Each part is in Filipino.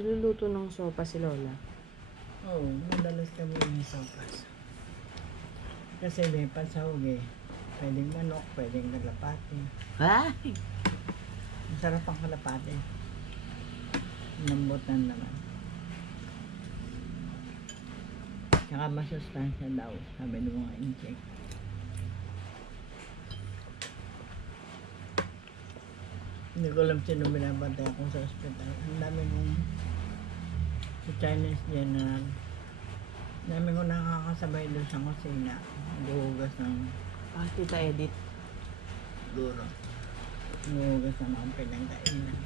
Nagluluto ng sopa si Lola. Oo, madalas kami yung sopas. Kasi may pansahog eh. Pwedeng manok, pwedeng kalapati. Ay! Masarap ang kalapati. Lambutan naman. Tsaka masustansya daw, sabi ng mga incheck. Hindi ko alam sino binabantay ako sa ospital. Ang dami kong si Chinese General. Ang dami ko nakakasabay doon sa kusina. Guhugas ng Ah, Tita Edith. duro. Guhugas ng mga pinagkainan.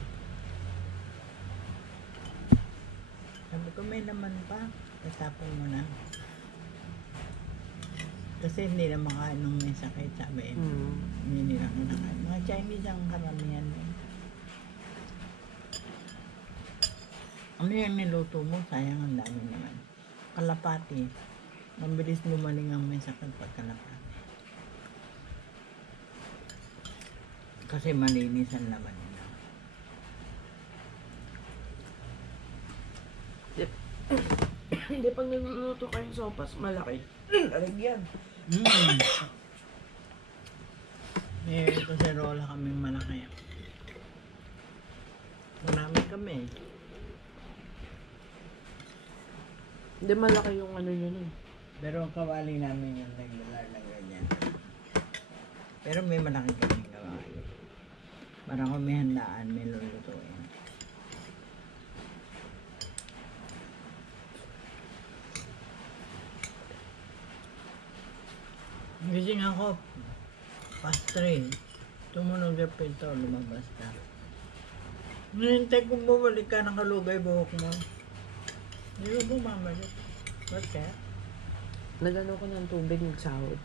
Sabi ko, may naman pa. Tatapon mo na. Kasi hindi na makain nung may sakit, sabi. Hindi nila kinakain. Mga Chinese ang karamihan. Ano yung niluto mo? Sayang ang dami naman. Kalapati. Mabilis gumaling ang may sakit pag kalapati. Kasi malinis ang laman nila. Hindi, pag nagluluto kayong sopas, malaki. Alagyan. May kaserola kaming malaki. Marami kami. Hindi, malaki yung ano yun eh. Pero ang kawali namin yung regular na ganyan. Pero may malaki kaming kawali. Parang kung may handaan, may lulutuin. Gising ako. Past 3. Tumunog yung pinto, lumabas ka. Nahintay kong bumalik ka, nakalugay buhok mo. Hindi ko bumabalik. Ba't kaya? Nagano ko ng tubig, nagsahod.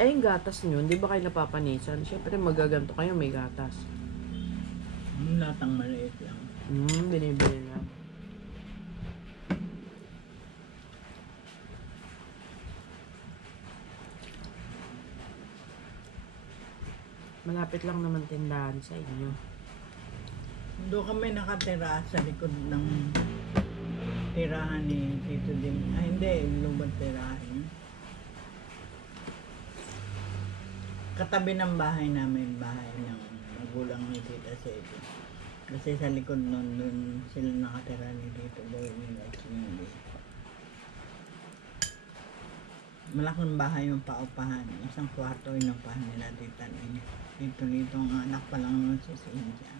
Eh, yung gatas nyo, hindi ba kayo napapanisan? Siyempre, magaganto kayo, may gatas. Latang maliit lang. Binibili lang. Malapit lang naman tindahan sa inyo. Doon kami nakatira sa likod ng tirahan ni Tito Dim. Hindi, lumang tirahan niya. Katabi ng bahay namin, bahay ng magulang ni Tita Seti. Kasi sa likod nun, dun sila nakatira ni Tito Boy, ni Hindi. Malaking bahay yung paupahan. Isang kwarto yung upahan nila Tita Nin. Dito ang anak pa lang nun si Cynthia.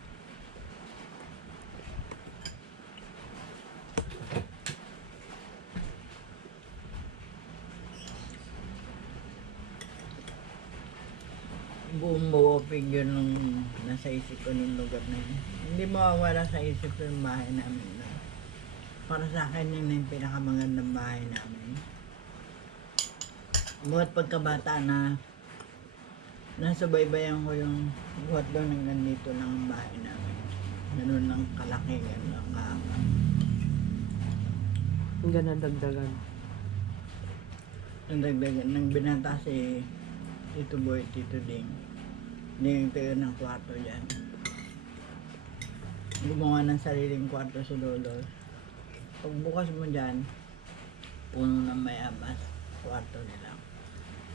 Buong figure nung nasa isip ko nung lugar na yun. Hindi mawawala sa isip ko yung bahay namin. No? Para sa akin yun yung pinakamagandang bahay namin. Buhat pagkabata na nasubaybayan ko yung buhat doon hanggang dito lang ang bahay namin. Ganun lang kalaki, ganun lang kahaba. Hanggang nadagdagan. Nang binata si Tito Boy, Tito Ding. Hindi yung tayo ng kwarto dyan. Gumawa ng sariling kwarto si Lolo. Pagbukas mo dyan, puno ng mayabas. Kwarto nila.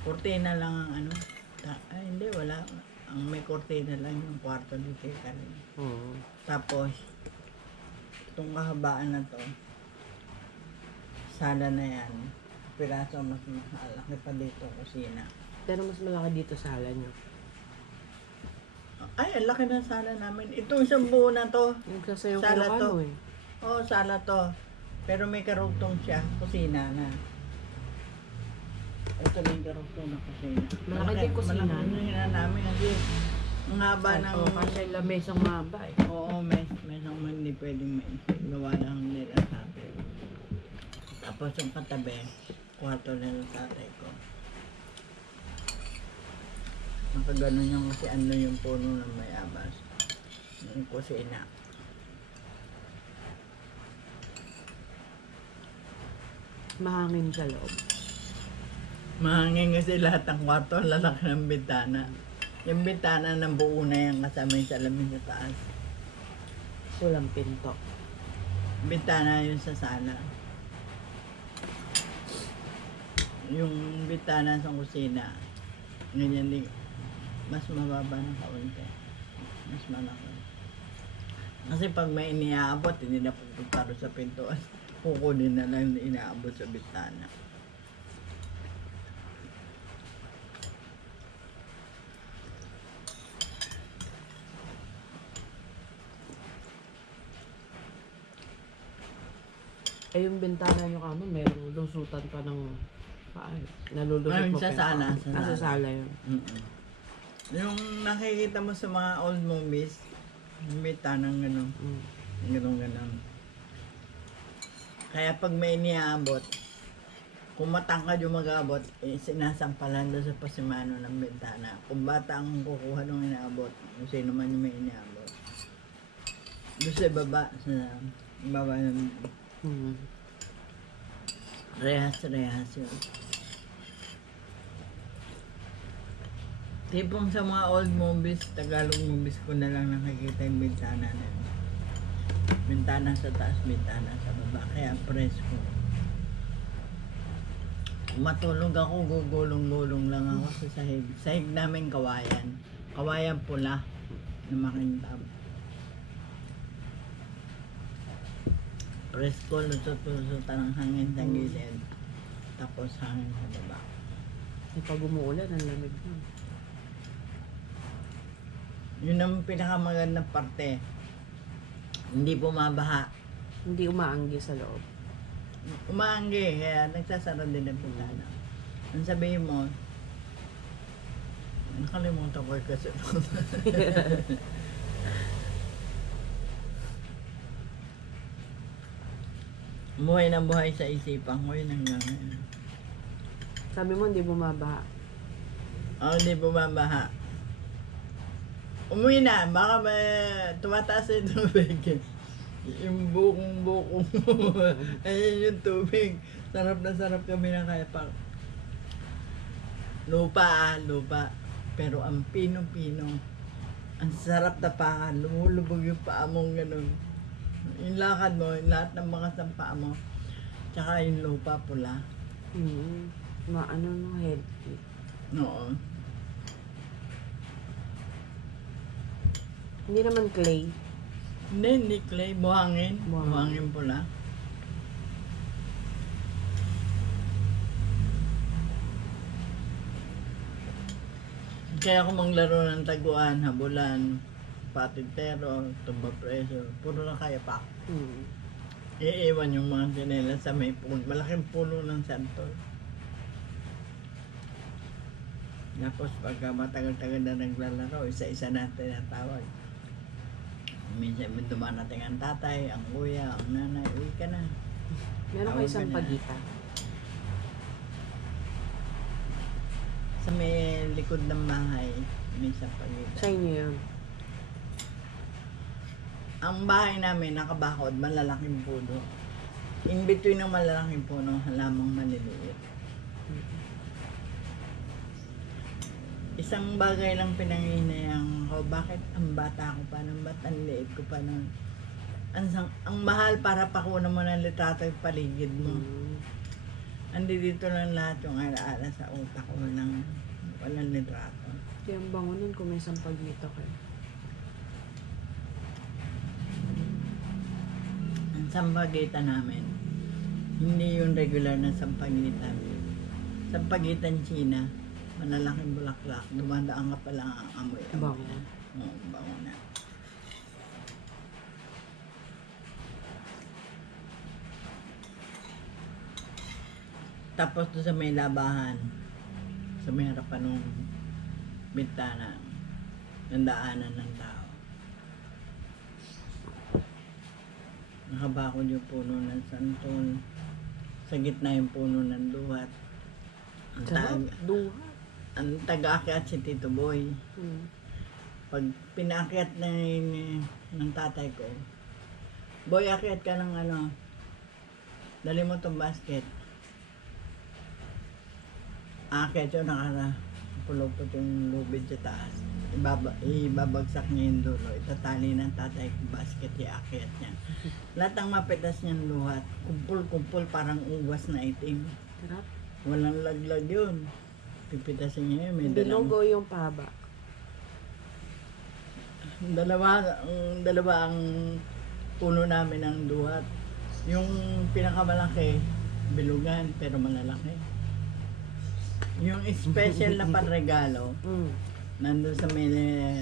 Kortina lang ang ano. Ay, hindi, wala. Ang may kortina lang yung kwarto ni Tita Rin. Tapos, itong kahabaan na to, sala na yan. Piraso mas malaki pa dito, kusina. Pero mas malaki dito sa hala nyo. Ay, ang laki ng sala namin. Itong isang buo na to. Nagsasayaw Sala kayo to. ano eh. Oo, sala to. Pero may karugtong siya, kusina na. Ito na yung karugtong na kusina. Malaki din kusina. Malaki yung kusina namin kasi ang haba ng... Oo, kasi lamesang mahaba eh. Oo, mesang hindi pwedeng maisip. Gawa lang nila sa atin. Tapos yung katabi, kwarto nila tatay ko. Nakaganon yung kasi ano yung puno ng may abas. Yung kusina. Mahangin sa loob. Mahangin kasi lahat ng kwarto, lalaki ng bintana. Yung bintana ng buo na yan kasama yung salamin sa taas. Walang pinto. Bintana yun sa sala. Yung bintana sa kusina, ganyan din. Mas mababa ng kaunti. Mas malaki. Kasi pag may iniaabot, hindi na pupunta sa pintuan. Kukunin na lang yung inaabot sa bintana. Eh, yung bintana nyo kamo, merong lusutan pa ng paan. Nalulusot Ayun, mo sa pa yung sala, paa. sa Ah, sa sala. sala yun. Mm-mm. Yung nakikita mo sa mga old movies, yung bintanang gano'n, Mm. gano'n. Kaya pag may iniaabot, kung matangkad yung mag-aabot, eh, sinasampalan doon sa pasimano ng bintana. Kung bata ang kukuha ng inaabot, kung sino man yung may inaabot. Doon sa baba ng Mm. rehas yun. Tipong sa mga old movies, Tagalog movies ko na lang nakikita yung bintana na yun. Bintana sa taas, bintana sa baba. Kaya presko. Matulog ako, gugulong-gulong lang ako sa sahig. Sahig namin kawayan. Kawayan pula na makintab. Presko, lusot-lusotan ng hangin sa gilid. Tapos hangin sa baba. Eh, pag umuulan, ang lamig na. Yun ang pinakamagandang parte. Hindi bumabaha. Hindi umaanggi sa loob. Umaanggi, kaya nagsasara din ang pintana. Ang sabihin mo, nakalimutan ko kasi. Buhay na buhay sa isipan ko yun hanggang ngayon. Sabi mo, hindi bumabaha. Hindi bumabaha. Umuwi na, baka ba tumataas yung tubig. Yung bukong-bukong mo. Ayun yung tubig. Sarap na sarap kami na kaya pa. Lupa. Pero ang pino-pino. Ang sarap na paa. Lumulubog yung paa mong ganun. Yung lakad mo, yung lahat ng mga ng paa mo. Tsaka yung lupa pula. Mm. Maano no, healthy. Oo. Hindi naman clay. Hindi clay. Buhangin. Buhangin. Buhangin pula. Kaya ako maglaro ng taguan, habulan, patintero, tumba preso, puro na kaya pa. Mm. Iiwan yung mga tsinelas sa may puno. Malaking puno ng santol. Tapos pagka matagal-tagal na naglalaro, isa-isa na tinatawag. Minsan may dumarating ang tatay, ang kuya, ang nanay, uwi ka na. Meron kayo Tawag isang ka na. pagita. Sa may likod ng bahay, may isang Sa pagitan. inyo yun. Ang bahay namin nakabakod, malalaking puno. In between ng malalaking puno, halamang maliliit. Isang bagay lang pinanginayang ko, bakit ang bata ko pa nun, ba't ang liit ko pa nun? Ang mahal para pakunan mo ng litrato yung paligid mo. Mm. Andi dito lang lahat yung alaala sa utak ko ng walang litrato. Kaya ang bangunin kung may isang pagita kayo. Ang sampagitan namin, hindi yung regular na sampagitan. Sampagitan China, malalaking bulaklak, dumadaan ka pa lang ang amoy. Bango. Oo, bango na. Tapos doon sa may labahan, sa may harapan ng bintana, ng daanan ng tao. Nakabakod yung puno ng santol. Sa gitna yung puno ng duhat. Sarap. Duha. Ang taga-akyat si Tito Boy. Mm. Pag pinakyat ng tatay ko, Boy, akyat ka ng dali mo tong basket. Aakyat yun, nakapulupot yung lubid sa taas. Ibabagsak niya yung dulo. Itatali ng tatay ko basket, iakyat niya. Lahat ng mapitas niyang luhat, kumpul-kumpul parang uwas na itim. Sarap. Walang laglag yun. Pipitasin niya yun, may Bilog dalang. o yung paba? Dalawa ang puno namin ng duhat. Yung pinakamalaki, bilugan, pero malalaki. Yung special na panregalo, Mm. nandun sa may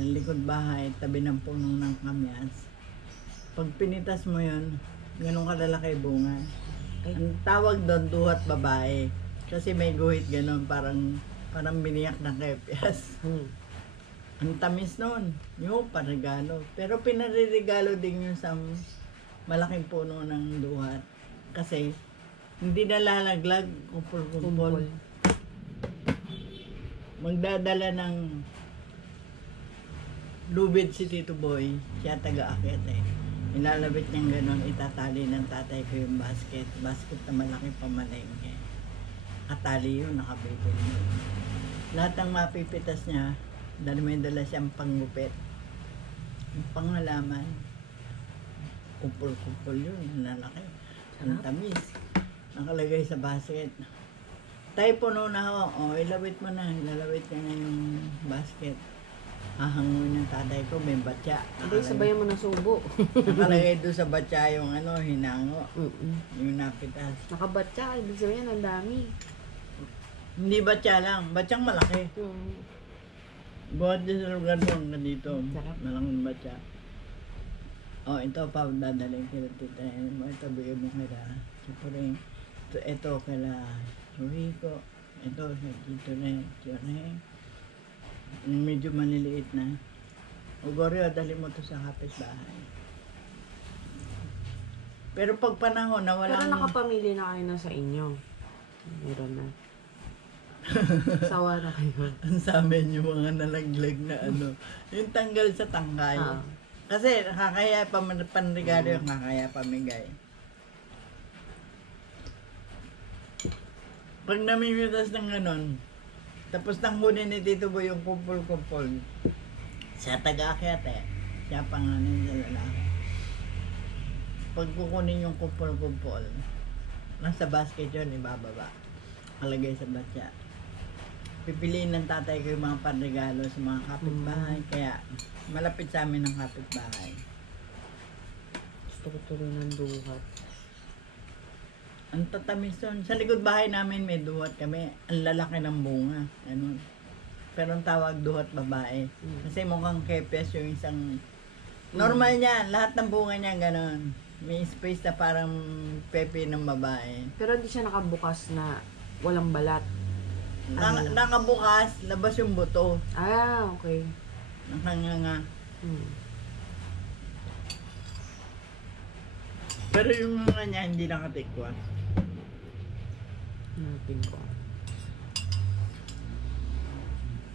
likod bahay, tabi ng puno ng kamyas. Pag pinitas mo yun, ganun kalalaki bunga. Ay. Ang tawag doon, duhat babae. Kasi may guhit ganun, parang biniyak ng kepyas. Mm. Ang tamis nun, yung panregalo. Pero pinaririgalo din yun sa malaking puno ng duhat. Kasi hindi nalalaglag, kumpul-kumpul. Kumpol. Magdadala ng lubid si Tito Boy, siya taga-akyat eh. Ilalabit niyang ganon, itatali ng tatay ko yung basket. Basket na malaki pamalengke. Katali yun, nakabitin yun. Lahat ng mapipitas niya, dahil may dala siyang panggupit. Yung panghalaman, kumpul-kumpul yun, yung lalaki. Ang tamis. Nakalagay sa basket. Tayo puno na ho, ilawit mo na, ilalawit niya na yung basket. Hahanguin ng tatay ko, may batya. Hindi, sabayan mo na subo. Nakalagay doon sa batya yung hinango, Mm-mm. yung napitas. Nakabatsa, ibig sabihin, ang dami. Hindi batya lang, batyang malaki. Mm. Buhat din sa lugar doon, dito, Sarap. malaking batya. Ito pa, dadalhin kila tita. Ito, bigyan mo kila Chupuring. Ito kila Ruhico. Ito, dito na, medyo maliliit na. Ugorio, dali mo to sa kapitbahay. Pero pag panahon na Pero walang... nakapamili na kayo na sa inyo. Meron na. Sawa na kayo. Ang sa amin yung mga nalaglag na yung tanggal sa tangkay. Ah. Kasi nakakaya pa panregalo yung nakakaya pamigay. Pag namimitas ng ganon, tapos nang kunin ni Tito Boy yung kumpul-kumpul, siya taga-akyat eh. Siya panganin sa lalaki. Pag kukunin yung kumpul-kumpul, nasa basket yun, ibababa. Kalagay sa batya. Pipiliin ng tatay ko yung mga panregalo sa mga kapitbahay. Kaya malapit sa amin ang kapitbahay. Gusto ko tuloy ng duhat. Ang tatamis nun. Sa likod bahay namin may duhat kami. Ang lalaki ng bunga. Ganun. Pero ang tawag duhat babae. Kasi mukhang kepes yung isang... Normal niya. Lahat ng bunga niya ganun. May space na parang pepe ng babae. Pero hindi siya nakabukas na walang balat. Nakabukas, labas yung buto. Ah, okay. Nakanganga. Hmm. Pero yung mga niya hindi nakatikwas. Hanapin ko.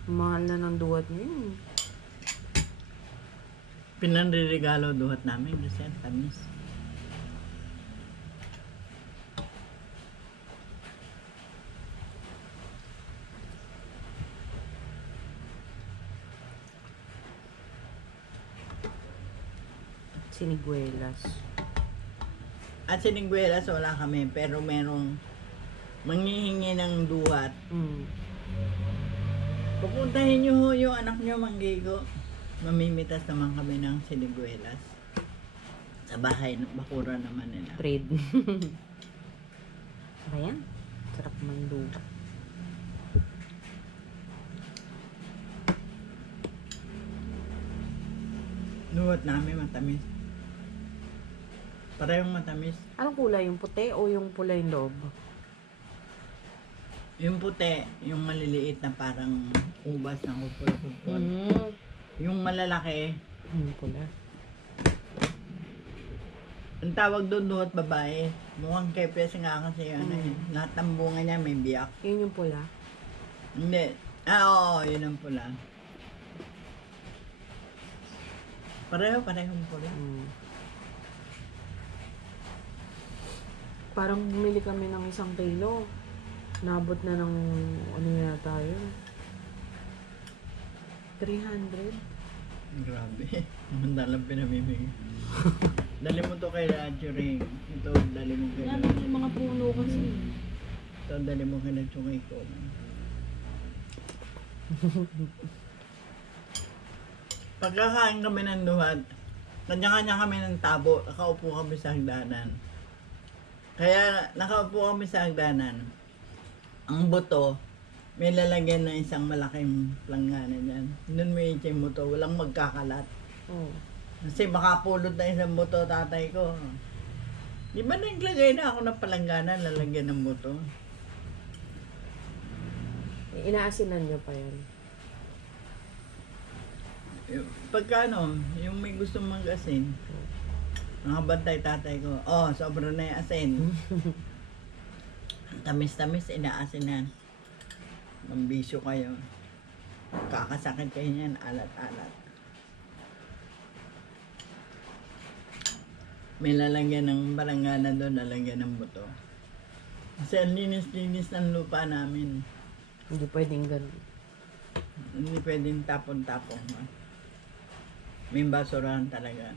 Mahal na ng duhat niyo yun. Pinanririgalo duhat namin kasi ang tamis. Siniguelas. At siniguelas wala kami, pero merong manghihingi ng duhat. Mm. Pupuntahin niyo ho yung anak niyo, Manggigo. Mamimitas naman kami ng siniguelas. Sa bahay, bakura naman nila. Trade. Ayan. Sarap ng duhat. Duhat namin matamis. Parehong matamis. Anong kulay? Yung puti o yung pula yung loob? Yung puti, yung maliliit na parang ubas ng kupol-kupol. Mm. Yung malalaki, Yung pula. ang tawag doon duhat babae. Mukhang kepes nga kasi lahat ng bunga niya may biyak. Yun yung pula. Hindi. Oo, yun ang pula. Parehong pula. Mm. Parang bumili kami ng 1 kilo. Nabot na ng ano yata yun. 300. Grabe. Mandalang pinamimigay. Dali mo to kay Radyo Ring. Ito, dali mo kay Yan yung mga puno kasi. Ito, dali mo kay Chungay ko. Pagkakain kami ng duhat, kanya-kanya kami ng tabo, nakaupo kami sa hagdanan. Kaya nakaupo kami sa hagdanan, ang buto, may lalagyan ng isang malaking planggana dyan. Doon may itching buto, walang magkakalat. Oh. Kasi makapulot na isang buto tatay ko. Di ba naglagay na ako ng palanggana, lalagyan ng buto? Inaasinan nyo pa yan. Pagka ano, yung may gusto mag-asin, nakabantay tatay ko, oh, sobra na yung asin. Tamis-tamis, inaasinan. Mambisyo kayo. Kakasakit kayo niyan, alat-alat. May lalagyan ng palanggana doon, lalagyan ng buto. Kasi ang linis-linis ng lupa namin. Hindi pwedeng ganun. Hindi pwedeng tapon-tapon. May basurahan talaga.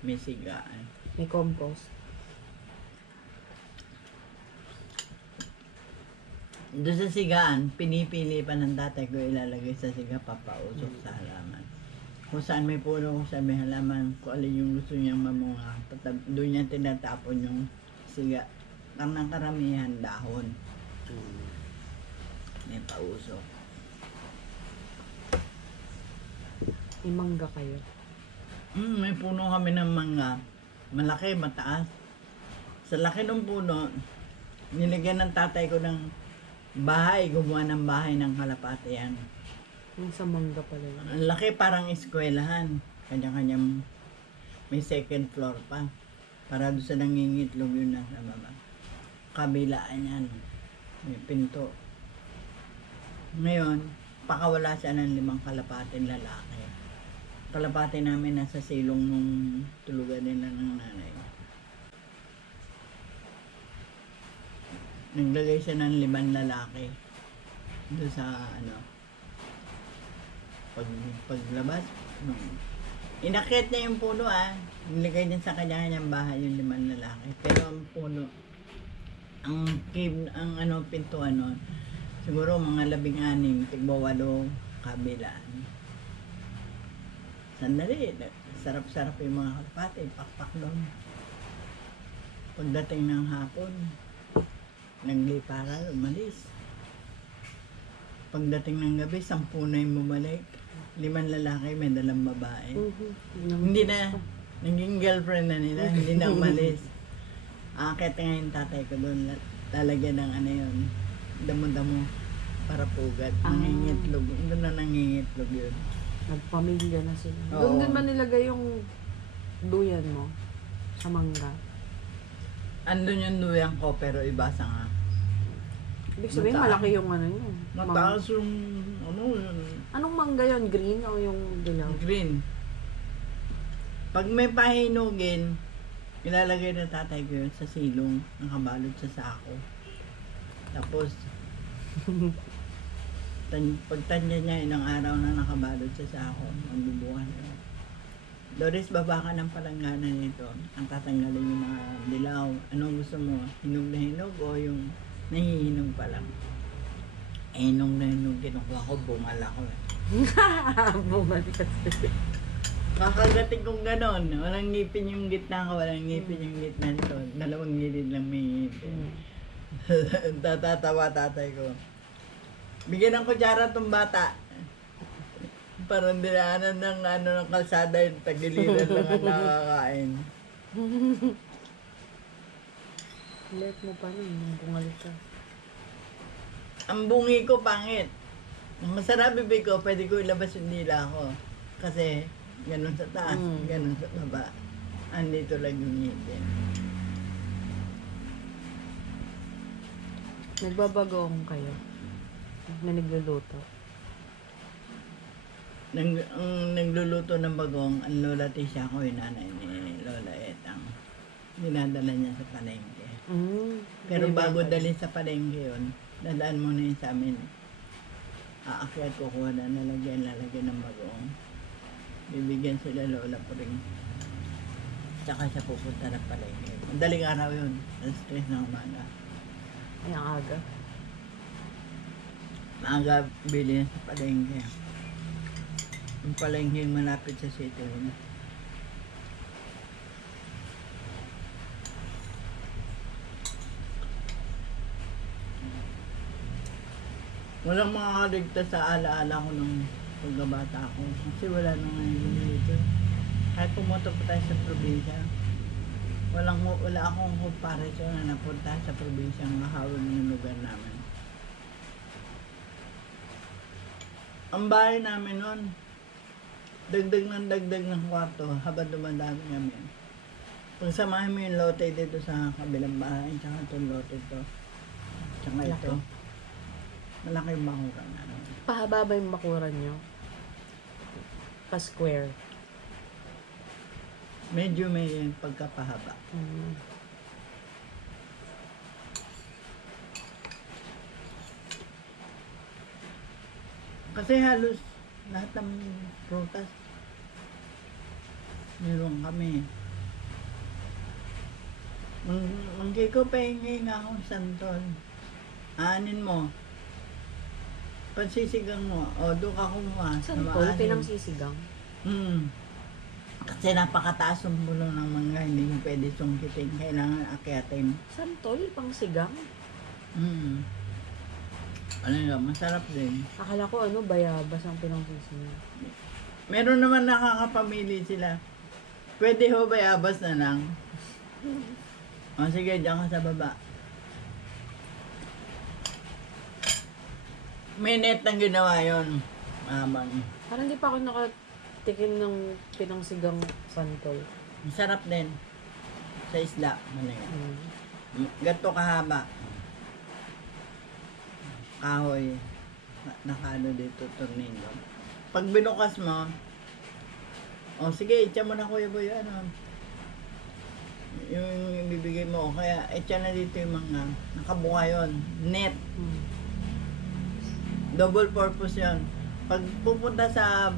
May sigaan. May compost. Doon sa sigaan, pinipili pa ng tatay ko ilalagay sa siga, papausok sa halaman. Kung saan may puno, kung saan may halaman, kung alin yung gusto niyang mamunga, doon niya tinatapon yung siga. Ang karamihan, dahon. May pausok. May mangga kayo. May puno kami ng mangga. Malaki, mataas. Sa laki ng puno, nilagyan ng tatay ko ng bahay, gumawa ng bahay ng kalapate yan. Yung sa mangga pala yun. Ang laki, parang eskwelahan. Kanya-kanyang may second floor pa. Para doon sa nangingitlog yun nasa baba. Kabilaan yan. May pinto. Ngayon, pakawala siya ng 5 kalapating lalaki. Kalapate namin nasa silong nung tulugan nila ng nanay. Naglagay siya ng 5 lalaki. Doon sa ano, paglabas, inakit niya yung puno nilagay niya sa kanya-kanyang bahay yung 5 lalaki. Pero ang puno, ang cave, ang ano, pintuan nun, siguro mga 16, tigbo-8 kabilaan. Sandali, sarap-sarap yung mga kalapate, pakpak doon. Pagdating ng hapon, nagliparan, umalis. Pagdating ng gabi, 10 na yung bumalik. 5 lalaki, may 2 babae. Hindi na, naging girlfriend na nila, hindi na umalis. Akit nga yung tatay ko doon, lalagyan ng ano yun, damo-damo para pugat. Nangingitlog, doon na nangingitlog yun. Nagpamilya na sila. Oo. Doon din ba nilagay yung duyan mo? Sa mangga? Andun yung duyan ko, pero ibasa nga. Ibig sabihin, Mataas. malaki yung ano yun. Mataas yung, ano yun, Anong mangga yun? Green o yung dilaw? green. Pag may pahinugin, ilalagay na tatay ko yun sa silong, nakabalot sa sako. Tapos, pagtanya niya, ilang araw na nakabalot sa sako, magbubuhan na. Doris, baba ka ng palanggana nito. Ang tatanggalin yung mga dilaw. Anong gusto mo? Hinog na hinog o yung nahihinog pa lang? Eh, hinog na hinog, kinukuha ko, bungal ako eh. Bumalik kasi. Kakagating kong ganon. Walang ngipin yung gitna ko, walang ngipin yung gitna nito. 2 gilid lang may ngipin. Tatatawa tatay ko. Bigyan ng kutsara tong bata. Parang dinaanan ng ano ng kalsada yung tagiliran lang ang nakakain. Let mo pa rin nung bumalik ka. Ang bungi ko pangit. Ang masarap bibig ko, pwede ko ilabas yung dila ko. Kasi ganun sa taas, ganun sa baba. Andito lang yung ngipin. Nagbabagoong kayo. Na nagluluto. Ang nagluluto ng bagong, ang lola Tisha ko, yung nanay ni Lola Etang. Dinadala niya sa palengke. Pero bago dalhin sa palengke yun, Dadaan muna yun sa amin. Aakyat, kukuha na, lalagyan ng bagoong. Bibigyan sila lola po rin. Tsaka siya pupunta ng palengke. Madaling araw yun. Alas 3 ng umaga. Ay, ang aga. Maaga bili yan sa palengke. Yung palengke yung malapit sa city hall. Walang makakaligtas sa alaala ko nung pagkabata ko. Kasi wala na ngayon dito. Kahit pumunta pa tayo sa probinsya, wala akong comparison na napunta sa probinsya ang mahawag ng lugar namin. Ang bahay namin noon, dagdag ng kwarto habang dumadami kami. Pagsamahin mo yung lote dito sa kabilang bahay, tsaka itong lote ito, tsaka ito. Malaki yung bakuran na. Pahaba ba yung bakuran nyo? Pa-square. Medyo may pagkapahaba. Kasi halos lahat ng prutas meron kami. Mangki ko pahingi nga akong santol. Aanin mo. Pansisigang mo. O, doon ka kumuha. Santol, pinangsisigang. Kasi napakataas ang bulong ng mangga. Hindi mo pwede sungkitin. Kailangan akyatin. Santol, pang sigang? Ano yun? Masarap din. Akala ko bayabas ang pinangsisigang. Meron naman nakakapamili sila. Pwede ho bayabas na lang. O sige, diyan ka sa baba. Minute nang ginawa yun. Mahabang. Parang di pa ako nakatikim ng pinangsigang santol. Masarap din. Sa isda. Ano yan? Ganto kahaba. Kahoy. Nakaano dito, tornillo. Pag binukas mo, o sige, itya mo na Kuya Boy, yung bibigay mo. Kaya itya na dito yung mga nakabuka yun. Net. Double purpose yun. Pag pupunta sa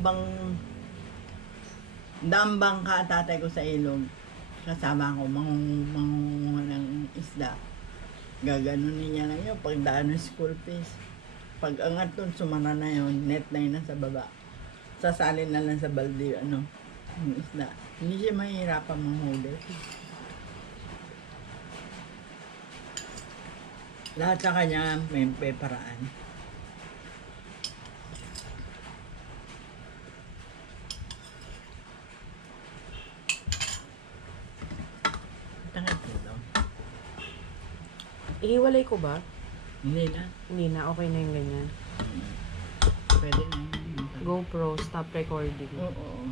dambang ka tatay ko sa ilog, kasama ko mangunguha ng isda. Gaganunin niya lang yun. Pagdaan ng school fees. Pag angat nun, sumara na yun. Net na yun nasa baba. Sasalin na lang sa balde, yung isda. Hindi siya mahihirapan manghuli. Lahat sa kanya may paraan. Ihiwalay ko ba? Hindi na. Hindi na, okay na yung ganyan. Pwede na yun. GoPro, stop recording. Oo.